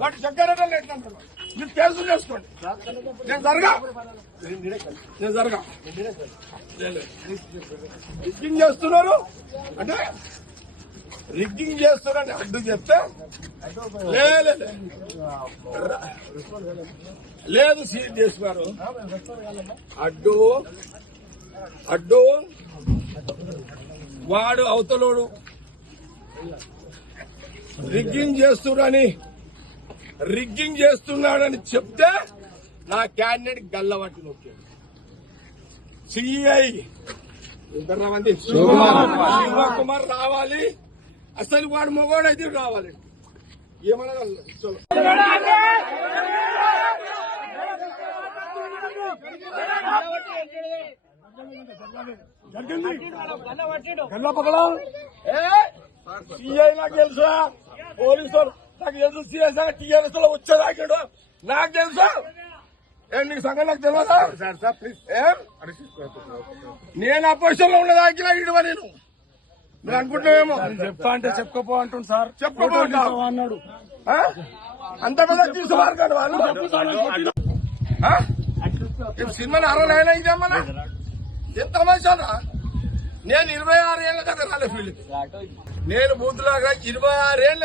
వాటి చక్కెరటలు ఎట్లంటారు మీరు కేసులు చేసుకోండి. నేను జరగా రిగ్గింగ్ చేస్తున్నారు అంటే రిగ్గింగ్ చేస్తున్నారని అడ్డు చెప్తే లేదు సీజ్ చేస్తున్నారు. అడ్డు వాడు అవతలోడు రిగ్గింగ్ చేస్తున్నాడని చెప్తే నా క్యాండిడేట్ గల్లబట్టి నొక్కాడు. సిఐ ఎంతమంది శివకుమార్ రావాలి. అసలు వాడు మొగోడైతే రావాలి. ఏమన్నా సిఐ నాకు తెలుసా, పోలీసు నాకు తెలుసు, సిఐ టీఆర్ఎస్ లో వచ్చేదాకాడు నాకు తెలుసా. నీకు సంగతి నాకు తెలియదా? నేను అపోజిషన్ లో ఉన్నదాకా ఇడవ నేను మీరు అనుకుంటున్నామేమో. చెప్తా అంటే చెప్పుకోపో అంటుంది సార్. చెప్పుకోపో అన్నాడు. అంత పెద్ద తీసుకున్నారు వాళ్ళు. సినిమాని 69 ఇదేమన్నా ఎంత తమాషానా. నేను 26 ఏళ్ళ కదా రాలే ఫీల్డ్. నేను బూత్ లాగా 26 ఏళ్ళ